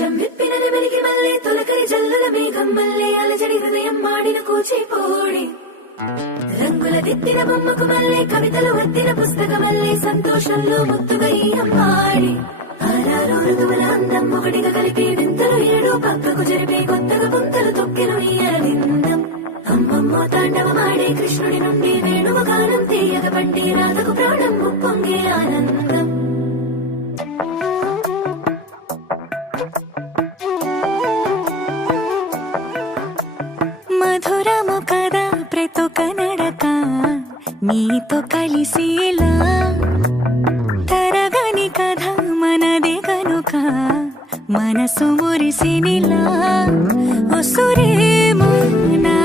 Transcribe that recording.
కొంచెం విప్పిన నెమలికి మళ్ళీ తొలకరి జల్లుల మేఘం మళ్ళీ అలజడి హృదయం మాడిన కూచిపోడి రంగుల దిద్దిన బొమ్మకు మళ్ళీ కవితలు వద్దిన పుస్తకం మళ్ళీ సంతోషంలో ముద్దుగా ఈ అమ్మాడి ఆరారు ఋతువుల అందం ఒకటిగా కలిపి వింతలు ఏడు పక్కకు జరిపే కొత్తగా పుంతలు తొక్కెను ఈ అరవిందం అమ్మమ్మో తాండవమాడే కృష్ణుడి నుండి వేణువ గానం తీయగ పండి రాతకు ప్రాణం ఉప్పొంగే ఆనందం మధురము కదా ప్రతొక నడక నీతో కలిసేలా తరగని కథ మనదే కనుక మనసు మురిసినిలా ఉసురేమో నా